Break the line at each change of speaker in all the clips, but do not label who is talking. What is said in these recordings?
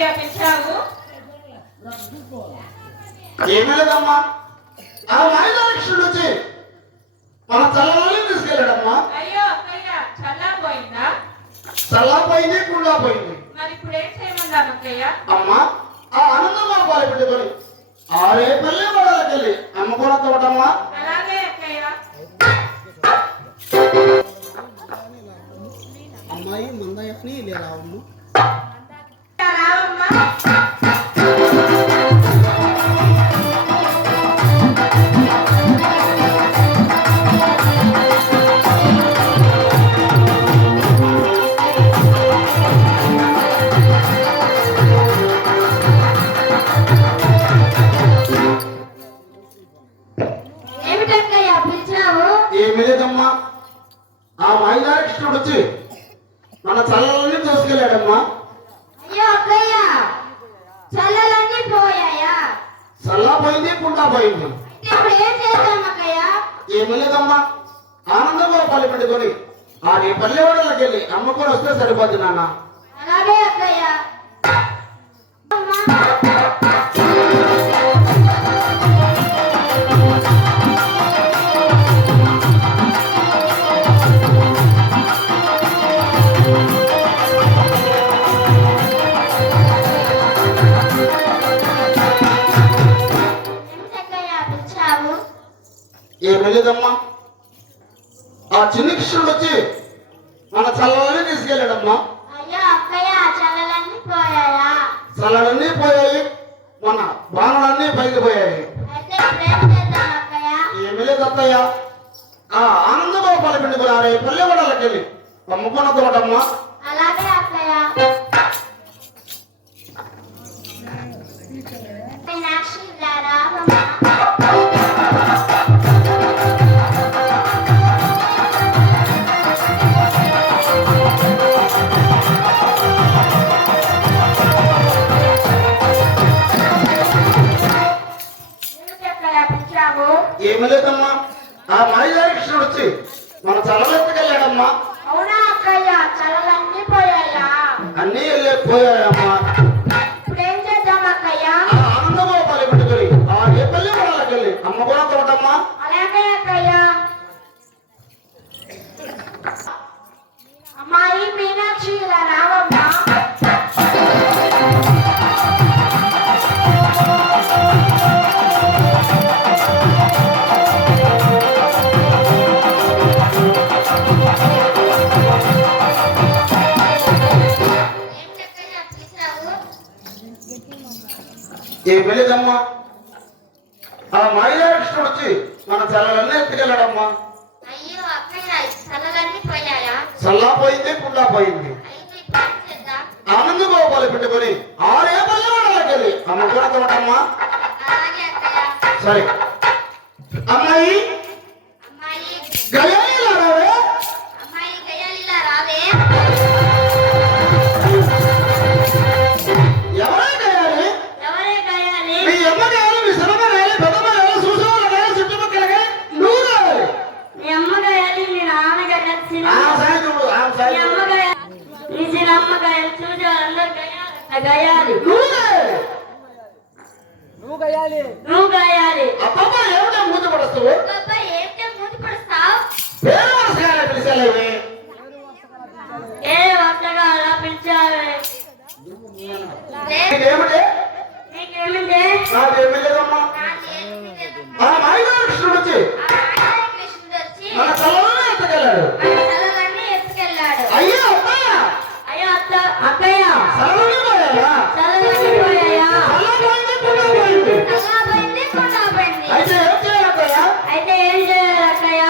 ఏమిటక్కయ్యా పిలిచావు
ఏమీ లేదమ్మా ఆ వచ్చి మన చల్లని తీసుకెళ్ళాడమ్మా.
అయ్యో అక్కయ్య
చల్లా పోయింది? కుండా పోయింది.
మరి ఇప్పుడు ఏం చేయమందాం అక్కయ్య?
అమ్మా ఆ ఆనందంగా పాలు పెట్టుకొని ఆరే పల్లె వాడలకెళ్ళి అమ్మకోనమ్మా
అలాగే అక్కయ్య.
అమ్మాయి మందయని లేదా అమ్మ
రావమ్మా
ఏమీ లేదమ్మా. ఆ చిన్న కృష్ణుడు వచ్చి మన చల్లని తీసుకెళ్ళాడమ్మా.
చల్లలన్నీ పోయాయా?
చల్లలన్నీ మన బాణలన్నీ పైకి పోయాయి. ఏమీ లేదు అత్తయ్య. ఆ ఆనందంగా పాలు పెట్టుకొని ఆ రేపు పల్లె వాడలకి వెళ్ళి అమ్ముకున్న తోటమ్మా
చల్లలన్నీ
ఎత్తుకెళ్ళాడమ్మా చల్లా పోయింది కుండా పోయింది.
అయితే ఇప్పుడు ఏం చేద్దాం?
ఆనందంగా పాలు పెట్టుకొని ఆ రేపు పల్లె వాడలకి వెళ్ళి. అమ్ముకున్న తోటమ్మా. సరే. అమ్మాయి
అమ్మాయి.
మీ
చిన్నమ్మ గయ్యాలి చూసే
నువ్వు గయాలి
నువ్వు గయాలి
నువ్వు గయ్యాలి.
అబ్బబ్బ ఏమిటో మూత పడుస్తావు?
అబ్బా ఏంటో మూతి పడుస్తావు?
వేరే వరుసగా పిలిచాలేవి?
ఏ వద్దగా అలా పిలిచావే.
నీకేమిటి
నీకేమిటి?
నాకేమీ లేదమ్మా. ఆ మాయగారు కృష్ణుడు వచ్చి
కృష్ణుడు వచ్చి
మన చల్లలోనే ఎత్తకెళ్ళాడు
మన తలలన్నీ ఎత్తుకెళ్ళాడు
అయ్యో అమ్మయ్య
అయ్యో అత్త అక్కయ్య
చల్లలోనే పోయాయా
చల్లలన్నీ పోయాయా
చల్ల పోయింది కుండా పోయింది
చల్లా పోయింది కొండ పోయింది
అయితే ఏం చేయాలి
అక్కయ్య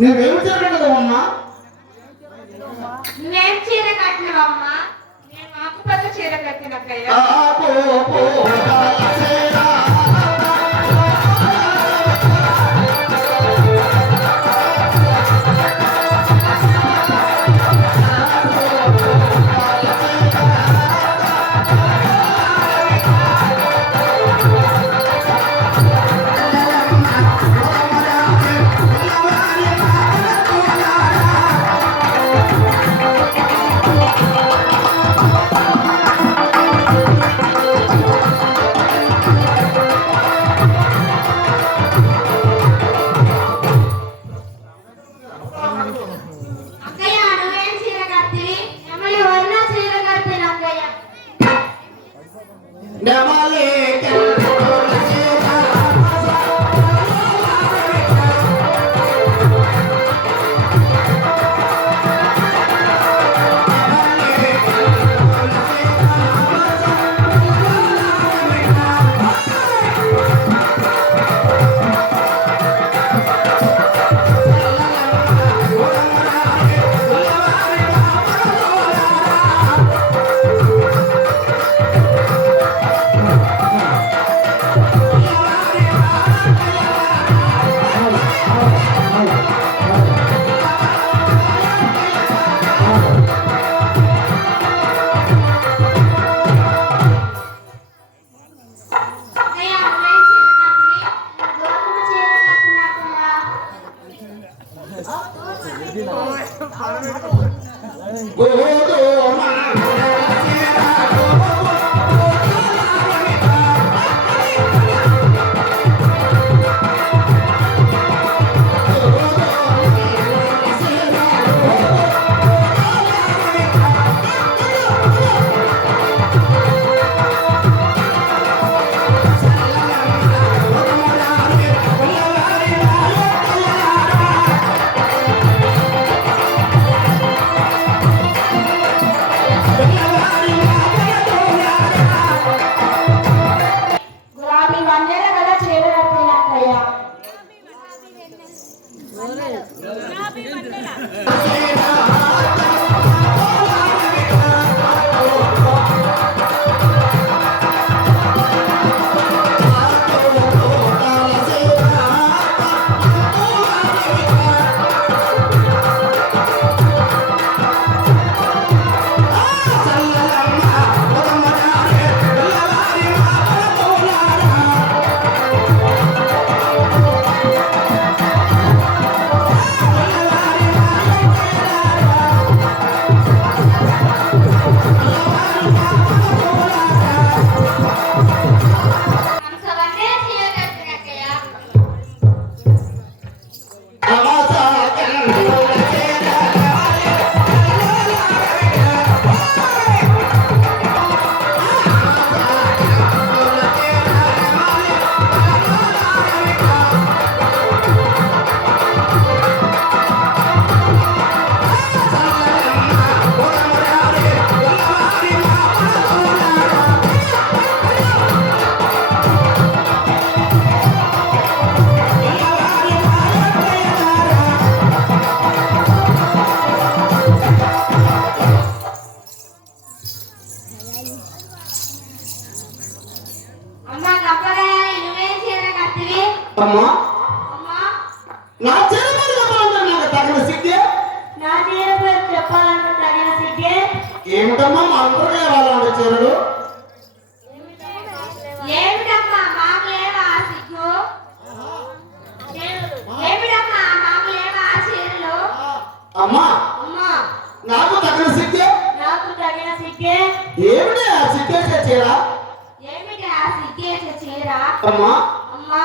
నువ్వేమి చీర
కట్టదమ్మా నేను చీర కట్టినవమ్మా నేను ఆకుపచ్చ చీర కట్టినక్కయ్యా
నాకు తగిన సిద్ధి నాకు తగిన
సిగ్గే?
ఏమిటి ఆ సిగ్గేసే చీర?
ఏమిటి ఆ సిగ్గేసే చీర?
అమ్మా
అమ్మా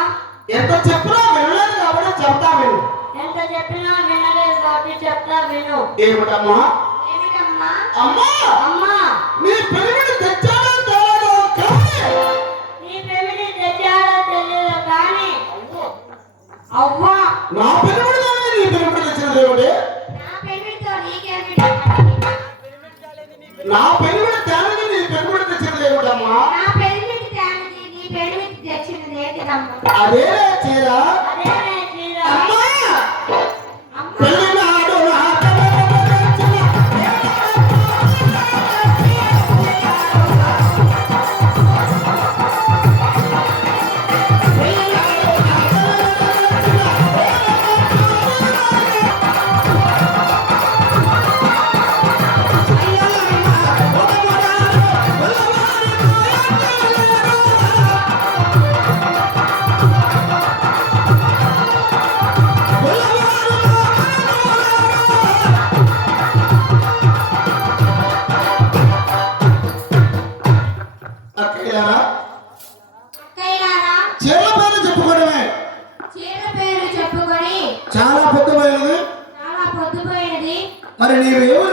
ఎంత చెప్పినా వినలేదు కాబట్టి చెప్తా విను.
ఎంత చెప్పినా వినలేదు కాబట్టి చెప్తా విను.
ఏమిటమ్మా?
ఏమిటమ్మా?
అమ్మా!
అమ్మా!
నీ పెరుగుడు తెచ్చాడో తెలియదు కానీ.
నీ పెళ్ళి తెచ్చాడో తెలియదు కానీ.
అవ్వా.
నా కానీ నీ పెరుగుడు తెచ్చినది ఏమిటి
నా
ఏమిటమ్మా?
నా పెళ్ళికి తేనిది నీ పెళ్ళికి తెచ్చినది ఏంటిదమ్మా
అదే చీర. I
need you.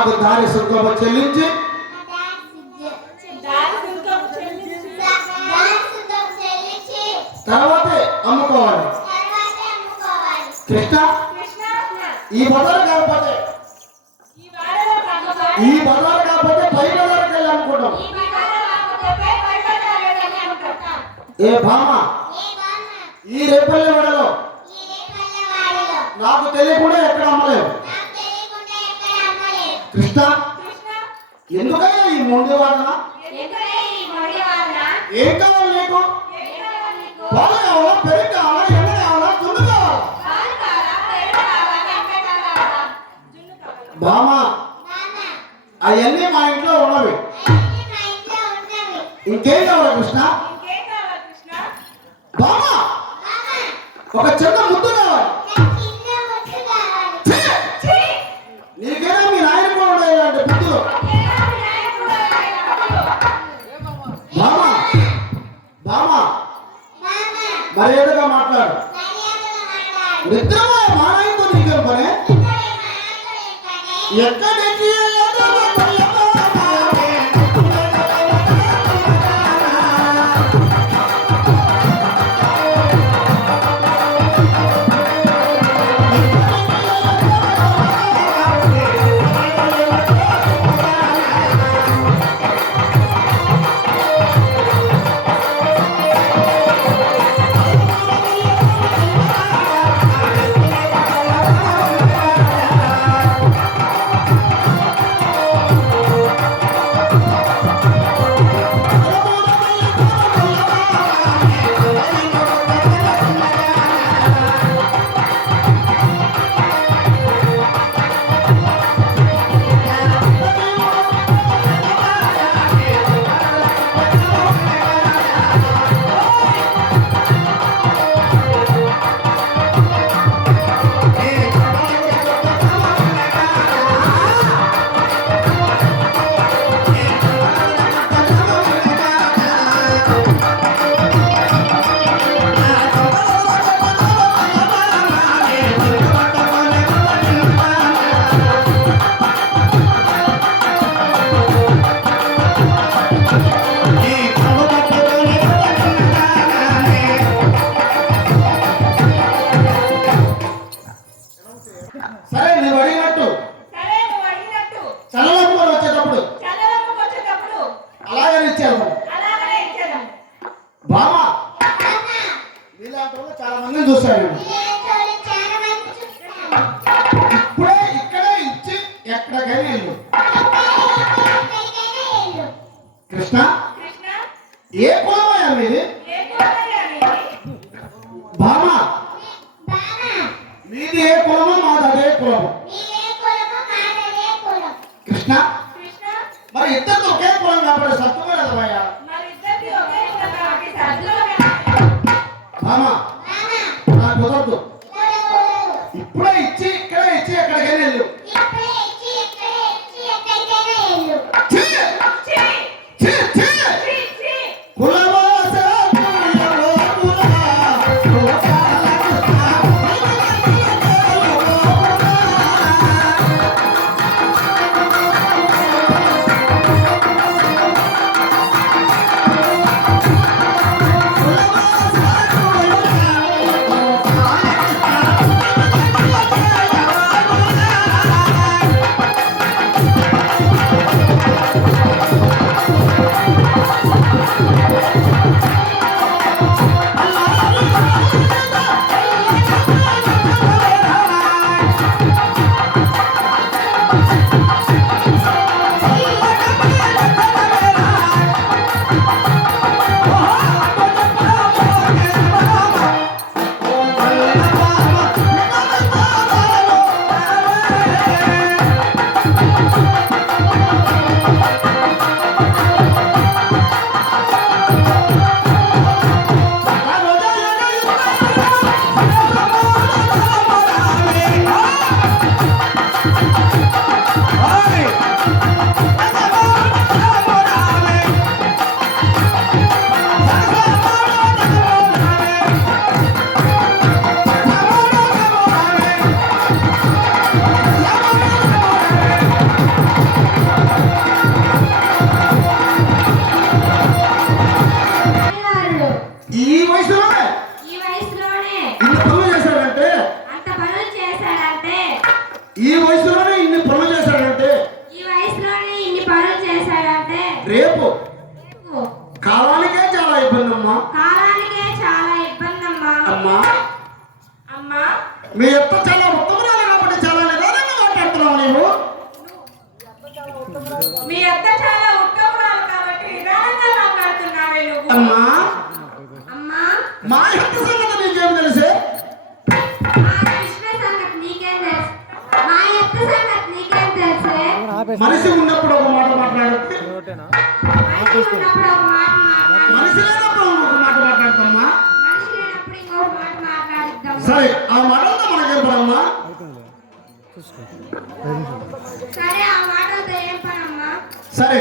తర్వాత దాని సుంకము చెల్లించి తర్వాతే అమ్ముకోవాలి. కృష్ణ ఈ బజారు కాకపోతే
ఈ
బజారు కాకపోతే పై బజారుకి వెళ్ళి
అనుకుంటాం
ఏ భామ
Hay alguien ఇచ్చేద్దాం.
బామా ఇలాంటి చాలా మందిని
చూస్తాను
మనిషి ఉన్నప్పుడు ఒక మాట
మాట్లాడుతున్నాడు ఒక మాట
సరే ఆ మాటలతో
సరే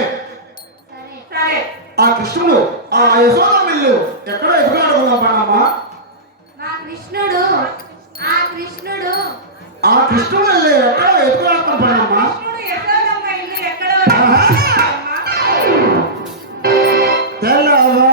ఆ
కృష్ణుడు ఆ యశోదమ్మల్లు ఎక్కడ
ఎదుగులాడుకున్నామా కృష్ణుడు ఆ కృష్ణుడు.
ఆ కృష్ణుడు ఎక్కడ
ఎదుగులాడుకుంటామా Tell
her.